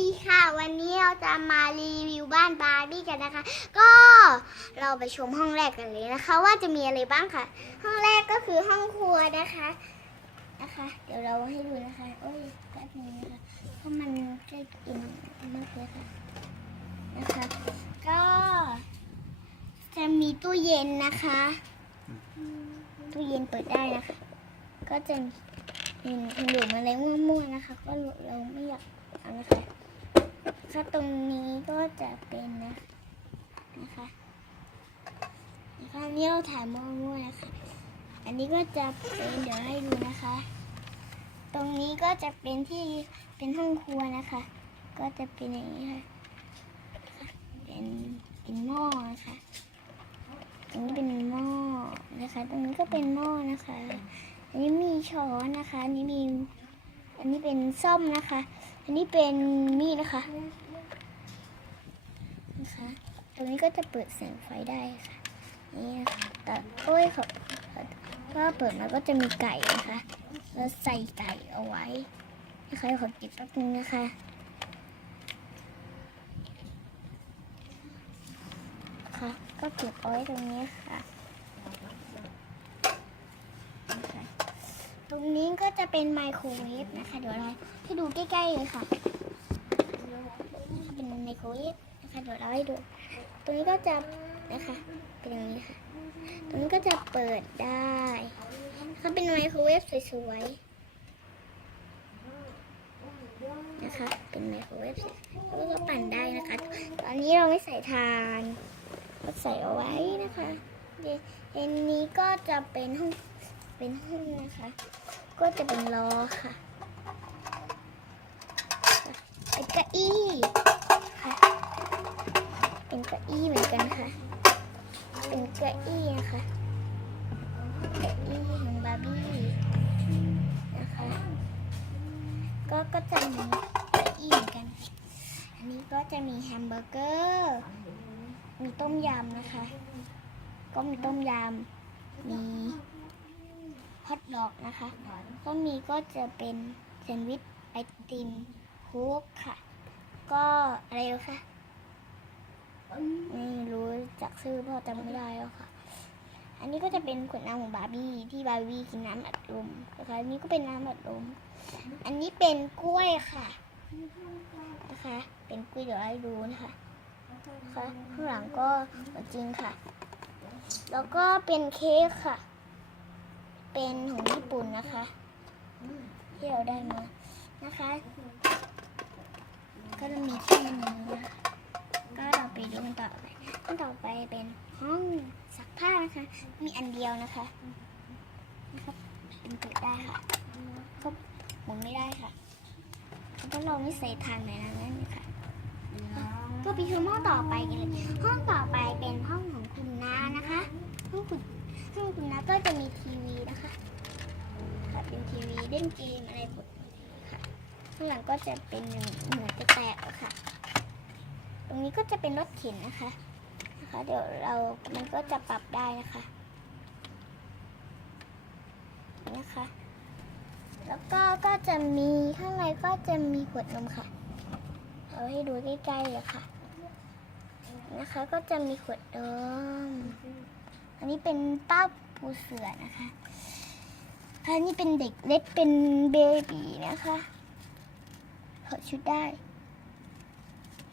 ดีค่ะ วันนี้เราจะมารีวิวบ้านบาร์บี้กันนะคะ ก็เราไปชมห้องแรกกันเลยนะคะ ว่าจะมีอะไรบ้างค่ะ ห้องแรกก็คือห้องครัวนะคะนะคะ เดี๋ยวเราให้ดูนะคะโอ้ยแป๊บนึงนะคะเพราะมันใกล้กินมากเลยค่ะนะคะ ก็จะมีตู้เย็นนะคะ ตู้เย็นเปิดได้นะคะ ก็จะมีขนมอะไรมั่วๆนะคะ ก็เราไม่อยากเอานะคะ ค่ะตรงนี้ก็จะเป็นนะนะคะนะคะอันนี้เราถ่ายมั่วๆนะคะ อันนี้ก็จะเป็นเดี๋ยวให้ดูนะคะ ตรงนี้ก็จะเป็นที่เป็นห้องครัวนะคะ ก็จะเป็นอย่างนี้ค่ะเป็นเป็นหม้อนะคะตรงนี้เป็นหม้อนะคะ ตรงนี้ก็เป็นหม้อนะคะ อันนี้มีช้อนนะคะ อันนี้มี อันนี้เป็นซ่อมนะคะ อันนี้เป็นมีดนะคะนะคะตรงนี้ก็จะเปิดแสงไฟได้ค่ะนี่นะคะแต่โอ้ยขอก็เปิดมาก็จะมีไก่นะคะแล้วใส่ไก่เอาไว้นะคะขอเก็บแป๊บนึงนะคะค่ะก็เก็บเอาไว้ตรงนี้ค่ะ ต รงนี้ก็จะเป็นไมโครเวฟนะคะ เดี๋ยวเราให้ดูใกล้ๆเลยค่ะเป็นไมโครเวฟนะคะเดี๋ยวเราให้ดู ตรงนี้ก็จะนะคะเป็นอย่างนี้ค่ะ ตรงนี้ก็จะเปิดได้นะคะเป็นไมโครเวฟสวยๆนะคะ เป็นไมโครเวฟสวยๆแล้วก็ปั่นได้นะคะ ตอนนี้เราไม่ใส่ทานเราใส่เอาไว้นะคะเดี๋ยวเย็นนี้ก็จะเป็นห้องเป็นห้องนะคะ ก็จะเป็นล้อค่ะเป็นเก้าอี้ค่ะ เป็นเก้าอี้เหมือนกันค่ะ เป็นเก้าอี้นะคะเก้าอี้ของบาร์บี้นะคะ ก็ก็จะมีเก้าอี้เหมือนกัน อันนี้ก็จะมีแฮมเบอร์เกอร์ มีต้มยำนะคะ ก็มีต้มยำ มี ฮอทดอกนะคะก็มีก็จะเป็นแซนด์วิชไอติมค้กค่ะ ก็อะไรแล้วคะไม่รู้จากชื่อพ่อจำไม่ได้แล้วค่ะ อันนี้ก็จะเป็นขวดน้ำของบาร์บี้ที่บาร์บี้กินน้ำอัดลมนะคะอันนี้ก็เป็นน้ำอัดลม อันนี้เป็นกล้วยค่ะนะคะ เป็นกล้วยเดี๋ยวให้ดูนะคะค่ะข้างหลังก็จริงค่ะ แล้วก็เป็นเค้กค่ะ เป็นของญี่ปุ่นนะคะ ที่เราได้มานะคะ ก็จะมีที่นึงนะก็เราไปดูกันต่อไปขั้นต่อไปเป็นห้องซักผ้านะคะ มีอันเดียวนะคะนะครับเป็นเปิดได้ค่ะก็หมุนไม่ได้ค่ะก็เราไม่ใส่ทางไหนนะนั่นค่ะก็ไปชมห้องต่อไปกันเลย ห้องต่อไปเป็นห้องของคุณน้านะคะ ห้องคุณห้องคุณน้าก็จะมีทีวีนะคะค่ะเป็นทีวีเล่นเกมอะไรหมดค่ะ ข้างห ลังก็จะเป็นเหมือนจะแตกค่ะ ตรงนี้ก็จะเป็นรถเข็นนะคะนะคะ เดี๋ยวเรา มันก็จะปรับได้นะคะ นะคะ แล้วก็ก็จะมีข้างในก็จะมีขวดนมค่ะ เอาให้ดูใกล้ๆเลยค่ะ นะคะ ก็จะมีขวดนม อันนี้เป็นป้าปูเสือนะคะอันนี้เป็นเด็กเล็กเป็นเบบีนะคะ อชุดได้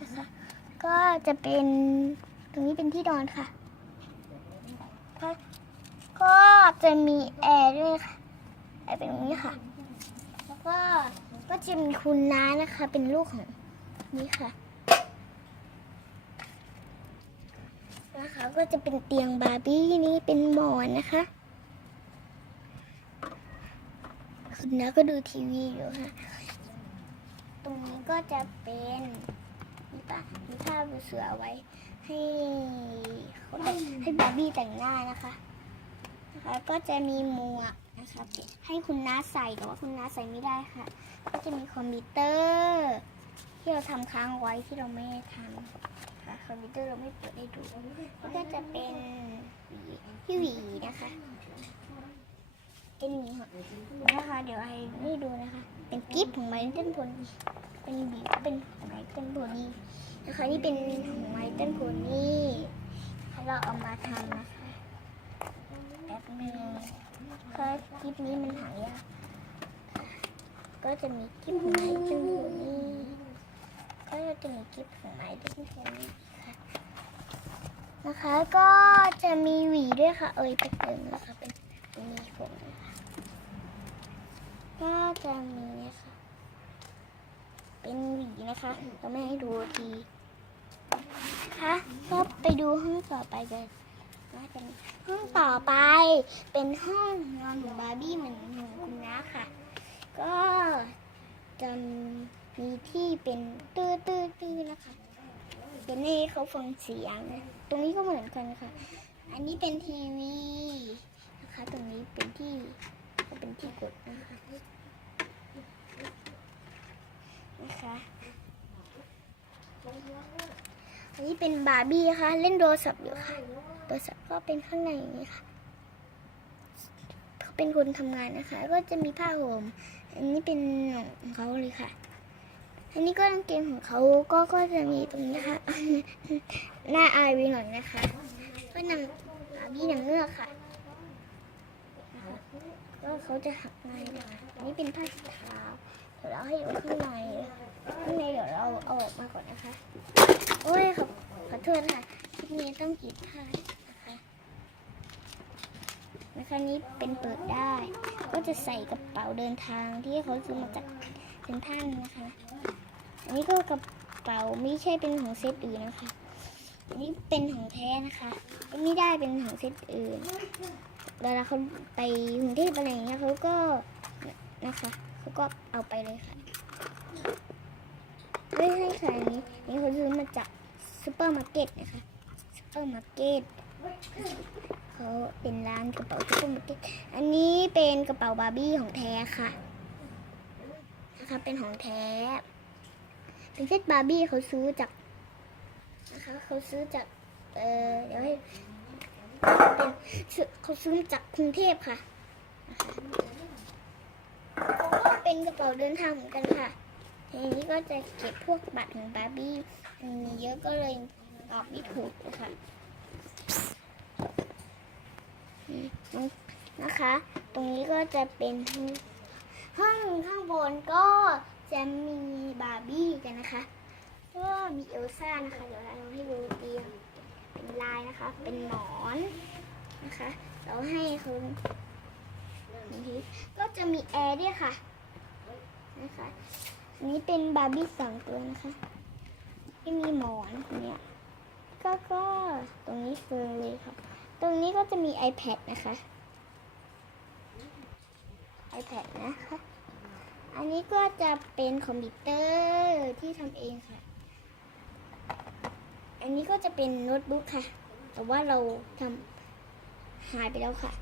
นะคะก็จะเป็นตรงนี้เป็นที่นอนค่ะค่ะ ก็จะมีแอร์ด้วยค่ะแอร์เป็นตรงนี้ค่ะ แล้วก็ก็จะมีคุณน้านะคะ เป็นลูกของนี่ค่ะนะคะก็จะเป็นเตียงบาร์บี้นี่เป็นหมอนนะคะ คุณน้าก็ดูทีวีอยู่ค่ะ ตรงนี้ก็จะเป็นมีปะมีผ้าเสือเอาไว้ ให้เขาแต่งให้บาร์บี้แต่งหน้านะคะนะคะ ก็จะมีหมวกนะคะให้คุณน้าใส่แต่ว่าคุณน้าใส่ไม่ได้ค่ะ ก็จะมีคอมพิวเตอร์ที่เราทำค้างไว้ที่เราไม่ได้ทำค่ะคอมพิวเตอร์เราไม่เปิดให้ดูแล้วก็จะเป็นหวีที่หวีนะคะ เป็นหวีค่ะนะคะ เดี๋ยวให้ให้ดูนะคะ เป็นกิฟของไมเคิลพลเป็นหวีเป็นอะไรต้นโพนีนะคะนี่เป็นของไม้ต้นโพนีเราเอามาทำนะคะแป๊บนึงเพราะคลิปนี้มันหายากก็จะมีคลิปของไม้ต้นโพนีก็จะมีคลิปของไม้ต้นโพนีค่ะนะคะก็จะมีหวีด้วยค่ะ เอ้ยไปเติมนะคะเป็นมีผมนะคะ ก็จะมีนะคะ เป็นหวีนะคะเราไม่ให้ดูทีนะคะก็ไปดูห้องต่อไปกันว่าจะห้องต่อไป เป็นห้องนอนของบาร์บี้เหมือนของคุณนะค่ะ ก็จะมีที่เป็นตื้อตื้อตื้อนะคะเป็นให้เขาฟังเสียงนะตรงนี้ก็เหมือนกันค่ะ อันนี้เป็นทีวีนะคะ ตรงนี้เป็นที่ ก็เป็นที่กดนะคะนะคะอันนี้เป็นบาร์บี้ค่ะ เล่นโทรศัพท์อยู่ค่ะโทรศัพท์ก็เป็นข้างในอย่างนี้ค่ะเขาเป็นคนทำงานนะคะ ก็จะมีผ้าห่มอันนี้เป็นของเขาเลยค่ะ อันนี้ก็กางเกงของเขาก็ก็จะมีตรงนี้ค่ะหน้าอายไปหน่อยนะคะ ก็นำบาร์บี้นังเงือกค่ะ ก็เขาจะหักง่ายนะคะอันนี้เป็นผ้าสีเท้าเดี๋ยวเราให้ดูข้างในข้างในเดี๋ยวเราเอาออกมาก่อนนะคะ โอ้ยขอขอโทษค่ะคลิปนี้ต้องกีดผ้านะคะนะคะนี้เป็นเปิดได้ ก็จะใส่กระเป๋าเดินทางที่เขาซื้อมาจากเซ็นทรัลนะคะ อันนี้ก็กระเป๋าไม่ใช่เป็นของเซตอื่นนะคะอันนี้เป็นของแท้นะคะ ไม่ได้เป็นของเซตอื่น เวลาเขาไปกรุงเทพอะไรอย่างเงี้ยเขาก็นะคะเขาก็เอาไปเลยค่ะไม่ใช่ค่ะนี้นี่เขาซื้อมาจากซูเปอร์มาร์เก็ตนะคะซูเปอร์มาร์เก็ตเขาเป็นร้านกระเป๋าซูเปอร์มาร์เก็ตอันนี้เป็นกระเป๋าบาร์บี้ของแท้ค่ะนะคะเป็นของแท้เป็นเซตบาร์บี้เขาซื้อจากนะคะเขาซื้อจากเออเดี๋ยวให้ เขาซื้อจากกรุงเทพค่ะก็เป็นกระเป๋าเดินทางเหมือนกันค่ะทีนี้ก็จะเก็บพวกบัตรของบาร์บี้มีเยอะก็เลยตอบไม่ถูกค่ะนะคะ ตรงนี้ก็จะเป็นห้องข้างบนก็จะมีบาร์บี้กันนะคะ ก็มีเอลซ่านะคะ เดี๋ยวเราให้ดูเตียง ลายนะคะ เป็นหมอนนะคะ เราให้เขาอย่างนี้ก็จะมีแอร์ด้วยค่ะนะคะนนี้เป็นบาร์บี้สองตัวนะคะที่มีหมอนเนี่ยก็ก็ตรงนี้เฟอร์เลยค่ะ ตรงนี้ก็จะมี iPad นะคะ iPad นะคะ อันนี้ก็จะเป็นคอมพิวเตอร์ที่ทำเองค่ะ อันนี้ก็จะเป็นโน้ตบุ๊กค่ะ แต่ว่าเราทำหายไปแล้วค่ะ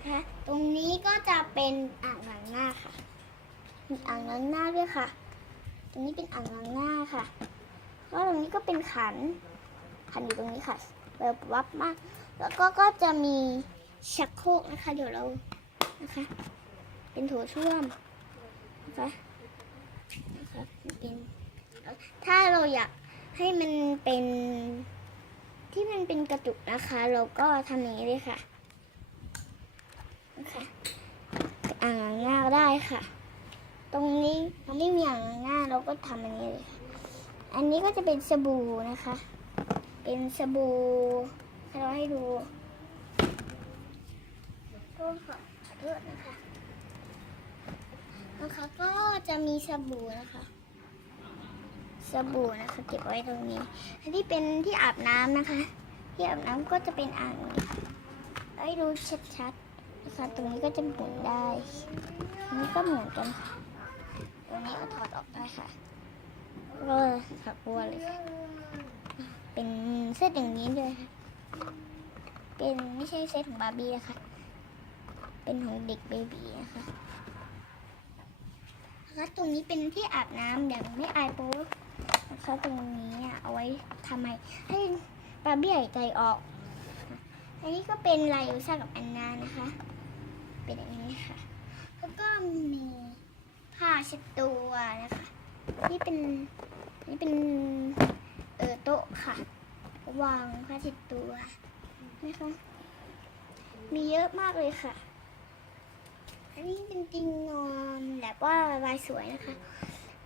นะคะตรงนี้ก็จะเป็นอ่างล้างหน้าค่ะ มีอ่างล้างหน้าด้วยค่ะ ตรงนี้เป็นอ่างล้างหน้าค่ะก็ตรงนี้ก็เป็นขัน ขันอยู่ตรงนี้ค่ะแบบวับมาก แล้วก็ก็จะมีชักโครกนะคะ เดี๋ยวเรานะคะ เป็นโถส้วมนะคะนะคะเป็นถ้าเราอยาก ให้มันเป็น ที่มันเป็นกระจุกนะคะเราก็ทำอย่างนี้เลยค่ะนะคะอ่างหน้าได้ค่ะ ตรงนี้เราไม่มีอ่างหน้าเราก็ทำอันนี้เลยค่ะอันนี้ก็จะเป็นสบู่นะคะ เป็นสบู่ให้เราให้ดูก็ขอโทษนะคะนะคะก็จะมีสบู่นะคะ สบู่นะคะ เก็บไว้ตรงนี้อันที่เป็นที่อาบน้ำนะคะ ที่อาบน้ำก็จะเป็นอ่างนี้ค่ะให้ดูชัดๆนะคะตรงนี้ก็จะหมุนได้อันนี้ก็เหมือนกันตรงนี้ก็ถอดออกได้ค่ะก็ถักบัวเลยค่ะเป็นเซตอย่างนี้เลยค่ะเป็นไม่ใช่เซตของบาร์บี้นะคะ เป็นของเด็กเบบีนะคะแล้วตรงนี้เป็นที่อาบน้ำอย่างไม่อายโป๊ คะตรงนี้อะเอาไว้ทำไมให้บาร์บี้ยใจออกอันนี้ก็เป็นลายอลซ่ากับแอนนานะคะ เป็นอย่างนี้ค่ะแล้วก็มีผ้าเช็ดตัวนะคะ นี่เป็นนี่เป็นเออโต๊ะค่ะ วางผ้าเช็ดตัวนะคะมีเยอะมากเลยค่ะ อันนี้เป็นติงนอนแบบว่าลายสวยนะคะ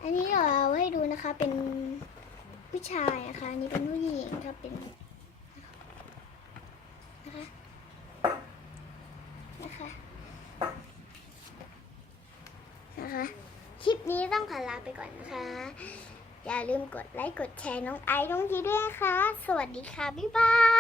อันนี้เราให้ดูนะคะเป็นผู้ชายนะคะอันนี้เป็นผู้หญิงครับเป็นนะคะนะคะนะคะ คลิปนี้ต้องขอลาไปก่อนนะคะ อย่าลืมกดไลค์กดแชร์น้องไอซ์น้องทีด้วยนะคะ สวัสดีค่ะ บ๊ายบาย